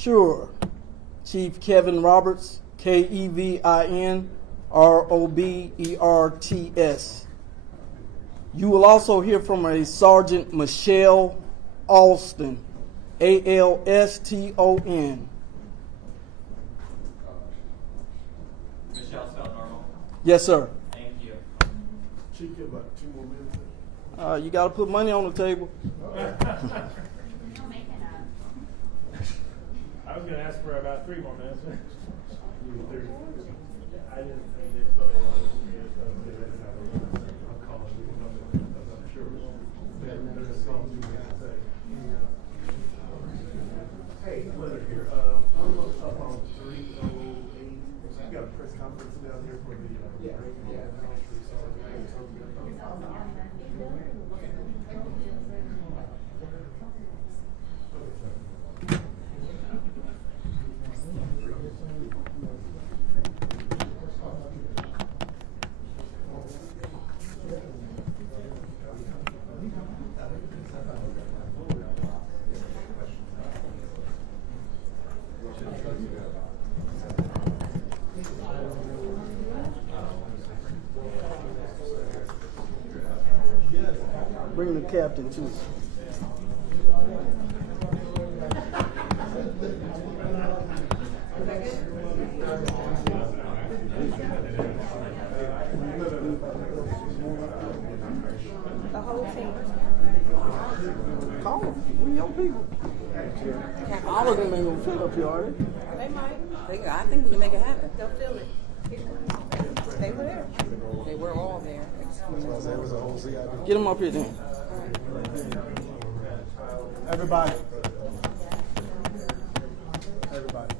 Sure. Chief Kevin Roberts, KEVIN You will also hear from a Sergeant Michelle Alston, ALSTON. Michelle spelled normal? Yes, sir. Thank you. Chief, give about 2 more minutes. You got to put money on the table. I was going to ask for about 3 more minutes. I didn't think they saw I'll call it. I'm sure. There's something you can say. Hey, weather here. I'm up on 308. We got a press conference down here for the Bring the captain too. The whole team. Call them. We your people. All of them ain't gonna fit up here, are they? They might. I think we can make it happen. They'll feel it. They were there. They were all there. Get them up here then. Everybody. Everybody.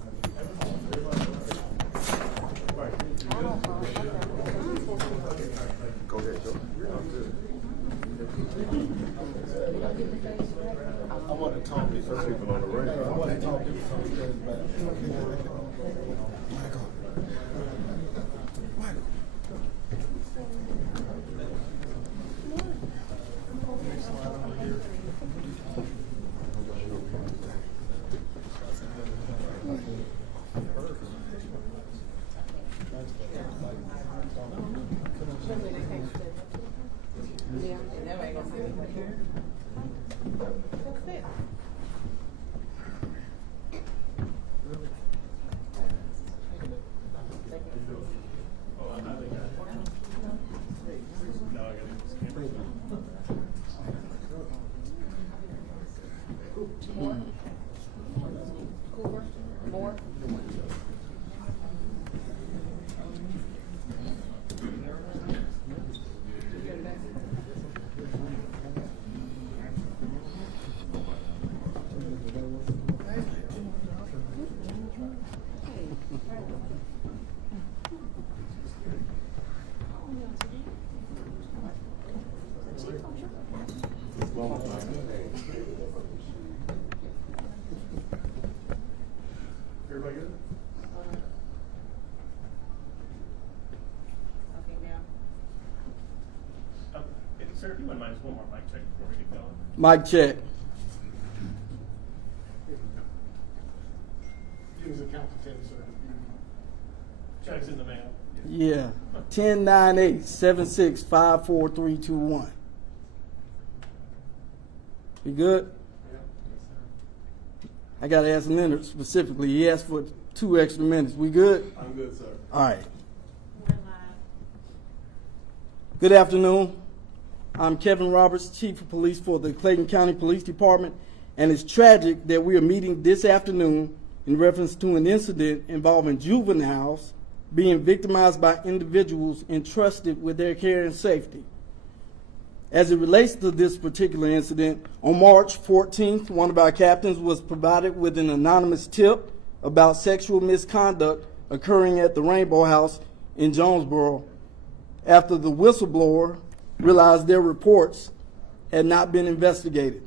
Go ahead, Joe. I want to talk to people on the radio. I want to talk to people on the radio. Michael. More? Everybody good? Okay, now. Sir, if you wouldn't mind, just one more mic check before we get going. Mic check. Give us a count to 10, sir. Check's in the mail. Yeah. 10-9-8-7-6-5-4-3-2-1. You good? I got to ask Leonard specifically. He asked for 2 extra minutes. We good? I'm good, sir. All right. Good afternoon. I'm Kevin Roberts, Chief of Police for the Clayton County Police Department, and it's tragic that we are meeting this afternoon in reference to an incident involving juveniles being victimized by individuals entrusted with their care and safety. As it relates to this particular incident, on March 14th, one of our captains was provided with an anonymous tip about sexual misconduct occurring at the Rainbow House in Jonesboro after the whistleblower realized their reports had not been investigated.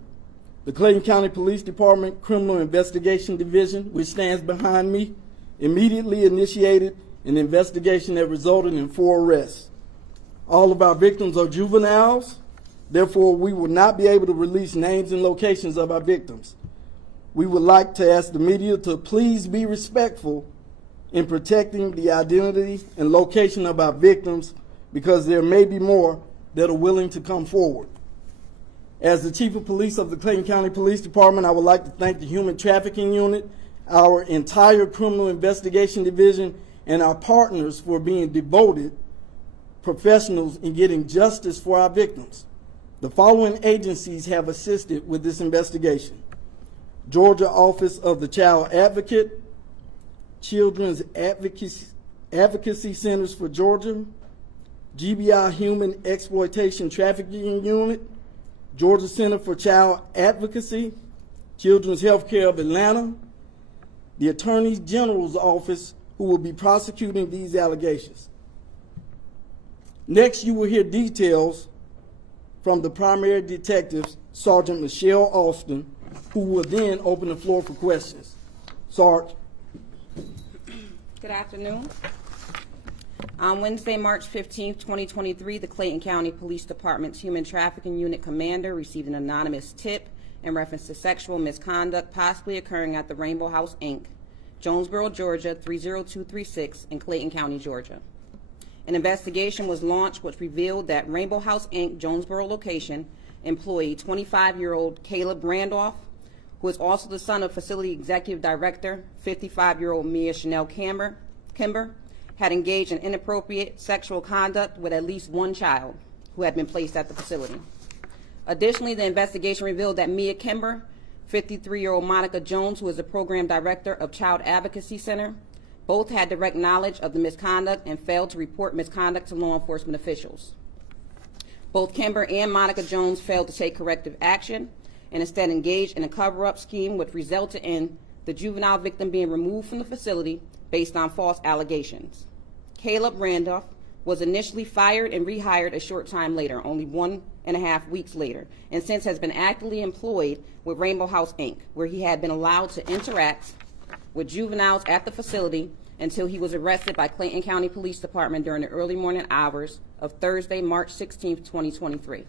The Clayton County Police Department Criminal Investigation Division, which stands behind me, immediately initiated an investigation that resulted in 4 arrests. All of our victims are juveniles. Therefore, we will not be able to release names and locations of our victims. We would like to ask the media to please be respectful in protecting the identity and location of our victims, because there may be more that are willing to come forward. As the Chief of Police of the Clayton County Police Department, I would like to thank the Human Trafficking Unit, our entire Criminal Investigation Division, and our partners for being devoted professionals in getting justice for our victims. The following agencies have assisted with this investigation: Georgia Office of the Child Advocate, Children's Advocacy Centers for Georgia, GBI Human Exploitation Trafficking Unit, Georgia Center for Child Advocacy, Children's Healthcare of Atlanta, the Attorney General's Office, who will be prosecuting these allegations. Next, you will hear details from the primary detectives, Sergeant Michelle Austin, who will then open the floor for questions. Sarge. Good afternoon. On Wednesday, March 15th, 2023, the Clayton County Police Department's Human Trafficking Unit Commander received an anonymous tip in reference to sexual misconduct possibly occurring at the Rainbow House, Inc., Jonesboro, Georgia, 30236 in Clayton County, Georgia. An investigation was launched which revealed that Rainbow House, Inc., Jonesboro location employee 25-year-old Caleb Randolph, who is also the son of Facility Executive Director 55-year-old Mia Chanel Kimber, had engaged in inappropriate sexual conduct with at least one child who had been placed at the facility. Additionally, the investigation revealed that Mia Kimber, 53-year-old Monica Jones, who is the Program Director of Child Advocacy Center, both had direct knowledge of the misconduct and failed to report misconduct to law enforcement officials. Both Kimber and Monica Jones failed to take corrective action and instead engaged in a cover-up scheme which resulted in the juvenile victim being removed from the facility based on false allegations. Caleb Randolph was initially fired and rehired a short time later, only 1.5 weeks later, and since has been actively employed with Rainbow House, Inc., where he had been allowed to interact with juveniles at the facility until he was arrested by Clayton County Police Department during the early morning hours of Thursday, March 16, 2023.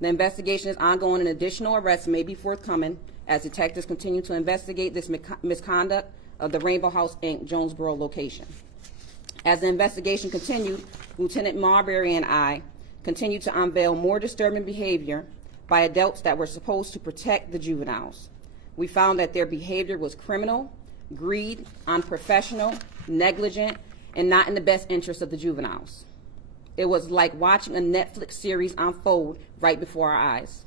The investigation is ongoing and additional arrests may be forthcoming as detectives continue to investigate this misconduct of the Rainbow House, Inc. Jonesboro location. As the investigation continued, Lieutenant Marbury and I continued to unveil more disturbing behavior by adults that were supposed to protect the juveniles. We found that their behavior was criminal, greed, unprofessional, negligent, and not in the best interest of the juveniles. It was like watching a Netflix series unfold right before our eyes.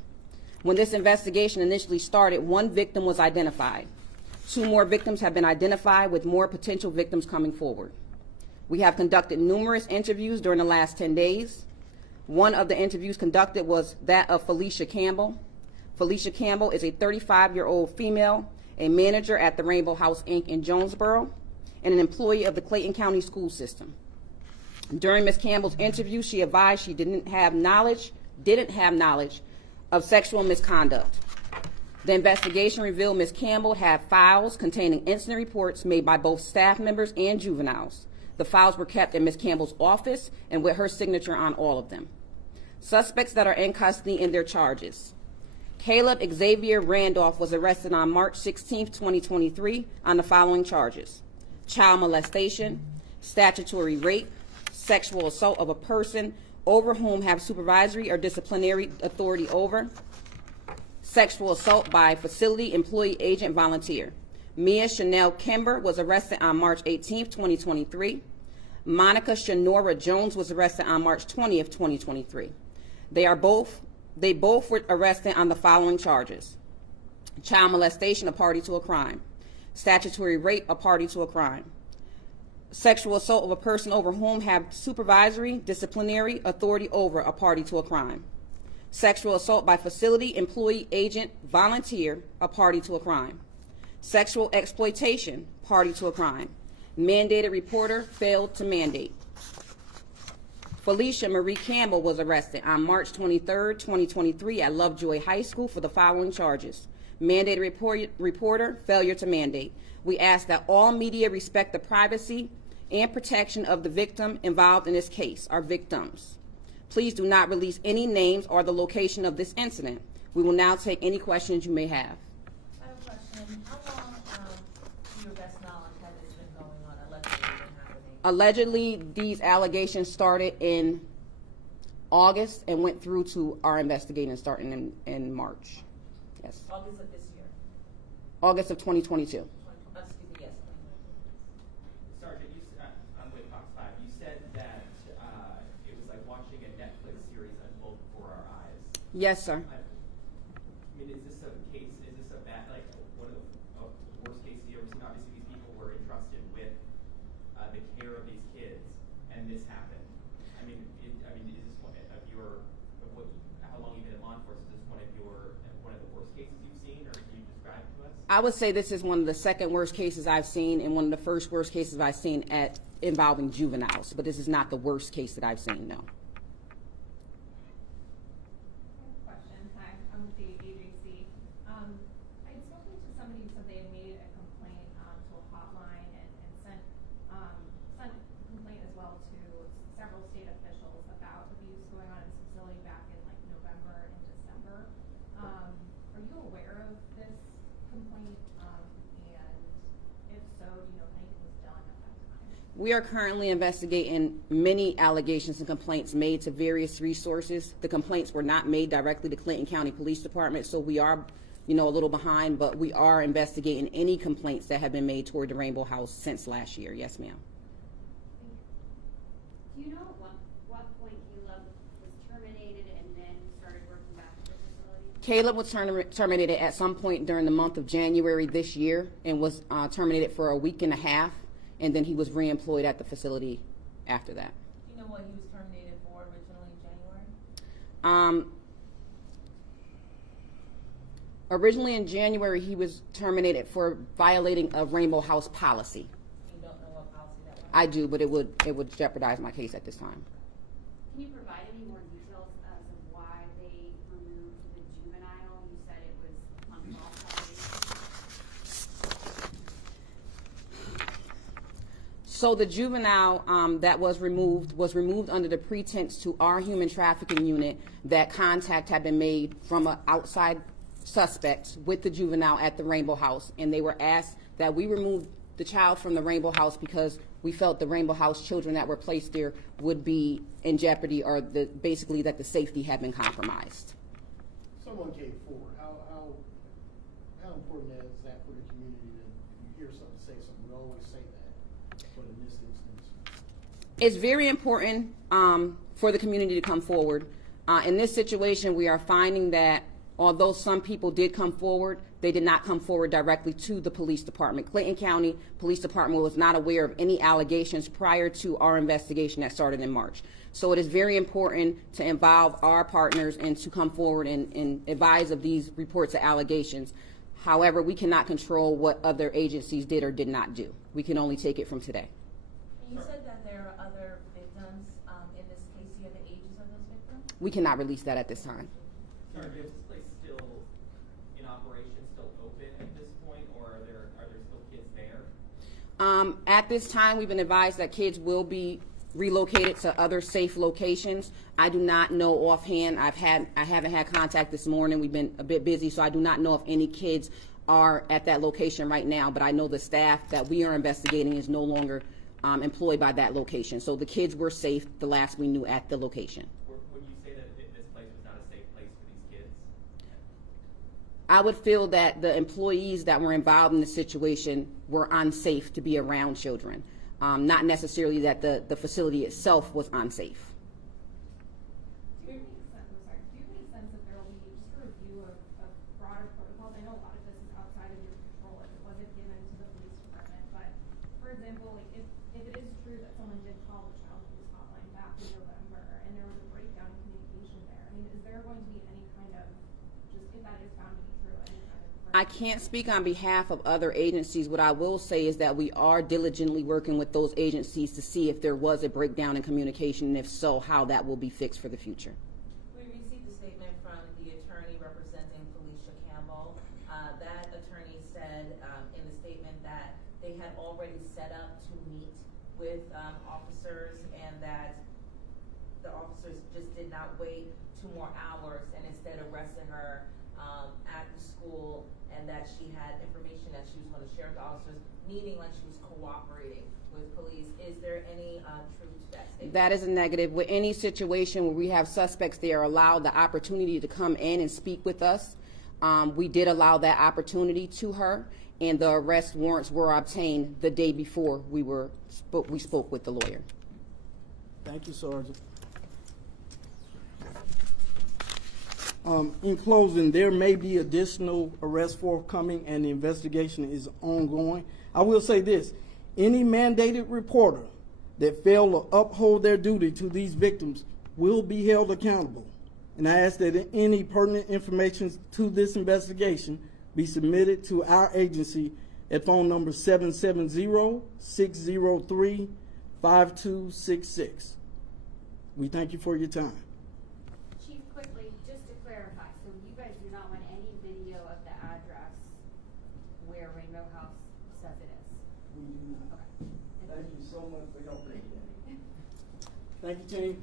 When this investigation initially started, one victim was identified. 2 more victims have been identified, with more potential victims coming forward. We have conducted numerous interviews during the last 10 days. One of the interviews conducted was that of Felicia Campbell. Felicia Campbell is a 35-year-old female, a manager at the Rainbow House, Inc. in Jonesboro, and an employee of the Clayton County school system. During Ms. Campbell's interview, she advised she didn't have knowledge of sexual misconduct. The investigation revealed Ms. Campbell had files containing incident reports made by both staff members and juveniles. The files were kept in Ms. Campbell's office and with her signature on all of them. Suspects that are in custody in their charges. Caleb Xavier Randolph was arrested on March 16, 2023 on the following charges: child molestation, statutory rape, sexual assault of a person over whom have supervisory or disciplinary authority over, sexual assault by facility employee agent volunteer. Mia Chanel Kimber was arrested on March 18, 2023. Monica Shanora Jones was arrested on March 20, 2023. They both were arrested on the following charges: child molestation, a party to a crime; statutory rape, a party to a crime; sexual assault of a person over whom have supervisory, disciplinary authority over, a party to a crime; sexual assault by facility employee agent volunteer, a party to a crime; sexual exploitation, party to a crime; mandated reporter, failed to mandate. Felicia Marie Campbell was arrested on March 23, 2023 at Lovejoy High School for the following charges: mandated reporter, failure to mandate. We ask that all media respect the privacy and protection of the victim involved in this case, our victims. Please do not release any names or the location of this incident. We will now take any questions you may have. I have a question. And how long, to your best knowledge, has this been going on, allegedly been happening? Allegedly, these allegations started in August and went through to our investigation starting in March. Yes. August of this year? August of 2022. Excuse me, yes. Sergeant, I'm with Fox 5. You said that it was like watching a Netflix series unfold before our eyes. Yes, sir. I mean, is this a case, is this a bad, like, one of the worst cases you've ever seen? Obviously, these people were entrusted with the care of these kids, and this happened. I mean, is this one of your, how long you've been in law enforcement, is this one of the worst cases you've seen, or can you describe it to us? I would say this is one of the second worst cases I've seen and one of the first worst cases I've seen involving juveniles, but this is not the worst case that I've seen, no. Question. Hi, I'm with the AJC. I had spoken to somebody who said they had made a complaint to a hotline and sent a complaint as well to several state officials about abuse going on in this facility back in like November and December. Are you aware of this complaint? And if so, do you know if anything was done at that time? We are currently investigating many allegations and complaints made to various resources. The complaints were not made directly to Clayton County Police Department, so we are, a little behind, but we are investigating any complaints that have been made toward the Rainbow House since last year. Yes, ma'am. Do you know at what point Caleb was terminated and then started working back at the facility? Caleb was terminated at some point during the month of January this year and was terminated for a week and a half, and then he was reemployed at the facility after that. Do you know what he was terminated for originally in January? Originally in January, he was terminated for violating a Rainbow House policy. You don't know what policy that was? I do, but it would jeopardize my case at this time. Can you provide any more details as of why they removed the juvenile? You said it was on false allegations. So the juvenile that was removed under the pretense to our human trafficking unit that contact had been made from an outside suspect with the juvenile at the Rainbow House, and they were asked that we remove the child from the Rainbow House because we felt the Rainbow House children that were placed there would be in jeopardy, or basically that the safety had been compromised. Someone came forward. How important is that for the community that if you hear something, say something? We always say that, but in this instance, It's very important for the community to come forward. In this situation, we are finding that although some people did come forward, they did not come forward directly to the police department. Clayton County Police Department was not aware of any allegations prior to our investigation that started in March. So it is very important to involve our partners and to come forward and advise of these reports of allegations. However, we cannot control what other agencies did or did not do. We can only take it from today. And you said that there are other victims in this case. Do you have the ages of those victims? We cannot release that at this time. Sorry, is this place still in operation, still open at this point, or are there still kids there? At this time, we've been advised that kids will be relocated to other safe locations. I do not know offhand. I haven't had contact this morning. We've been a bit busy, so I do not know if any kids are at that location right now, but I know the staff that we are investigating is no longer employed by that location. So the kids were safe the last we knew at the location. Would you say that this place was not a safe place for these kids? I would feel that the employees that were involved in the situation were unsafe to be around children, not necessarily that the facility itself was unsafe. Do you have any sense that there will be just a review of broader protocols? I know a lot of this is outside of your control if it wasn't given to the police department, but for example, like if it is true that someone did call the child police hotline back in November and there was a breakdown in communication there, I mean, is there going to be any kind of, just if that is found to be true, any kind of... I can't speak on behalf of other agencies. What I will say is that we are diligently working with those agencies to see if there was a breakdown in communication, and if so, how that will be fixed for the future. We received a statement from the attorney representing Felicia Campbell. That attorney said in the statement that they had already set up to meet with officers, and that the officers just did not wait 2 more hours and instead arrested her at the school, and that she had information that she was going to share with the officers, meaning like she was cooperating with police. Is there any truth to that statement? That is a negative. With any situation where we have suspects, they are allowed the opportunity to come in and speak with us. We did allow that opportunity to her, and the arrest warrants were obtained the day before we spoke with the lawyer. Thank you, Sergeant. In closing, there may be additional arrests forthcoming and the investigation is ongoing. I will say this, any mandated reporter that failed to uphold their duty to these victims will be held accountable. And I ask that any pertinent information to this investigation be submitted to our agency at phone number 770-603-5266. We thank you for your time. Chief, quickly, just to clarify, so you guys do not want any video of the address where Rainbow House says it is? We do not. Okay. Thank you so much for your opinion. Thank you, team.